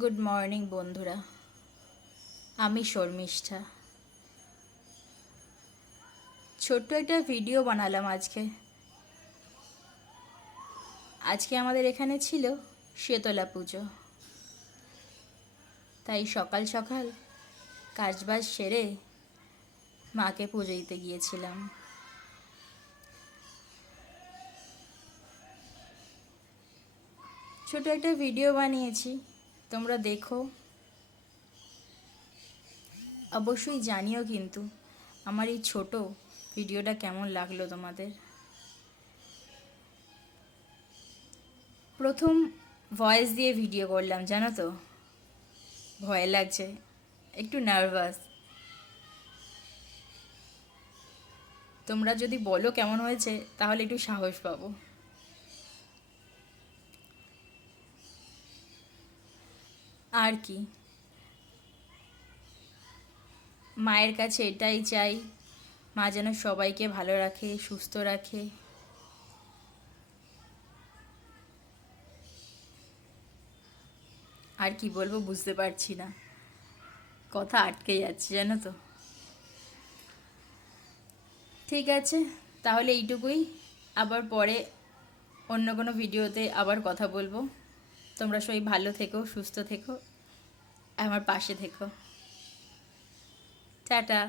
Good morning বন্ধুরা, আমি শর্মিষ্ঠা। ছোট্ট একটা ভিডিও বানালাম আজকে। আমাদের এখানে ছিল শীতলা পুজো, তাই সকাল সকাল কাজবাজ সেরে মাকে পুজো দিতে গিয়েছিলাম। ছোট একটা ভিডিও বানিয়েছি, তোমরা দেখো। অবশ্যই জানিও কিন্তু আমার এই ছোট ভিডিওটা কেমন লাগলো তোমাদের। প্রথম ভয়েস দিয়ে ভিডিও করলাম, জানো তো, ভয় লাগছে, একটু নার্ভাস। তোমরা যদি বলো কেমন হয়েছে তাহলে একটু সাহস পাবো। আর কি, মায়ের কাছে এটাই চাই, মা যেন সবাইকে ভালো রাখে, সুস্থ রাখে। আর কি বলবো বুঝতে পারছি না, কথা আটকে যাচ্ছে জানো তো। ঠিক আছে, তাহলে এইটুকুই। আবার পরে অন্য কোনো ভিডিওতে আবার কথা বলবো। তোমরা সবাই ভালো থেকো, সুস্থ থেকো, আমার পাশে থেকো। টাটা।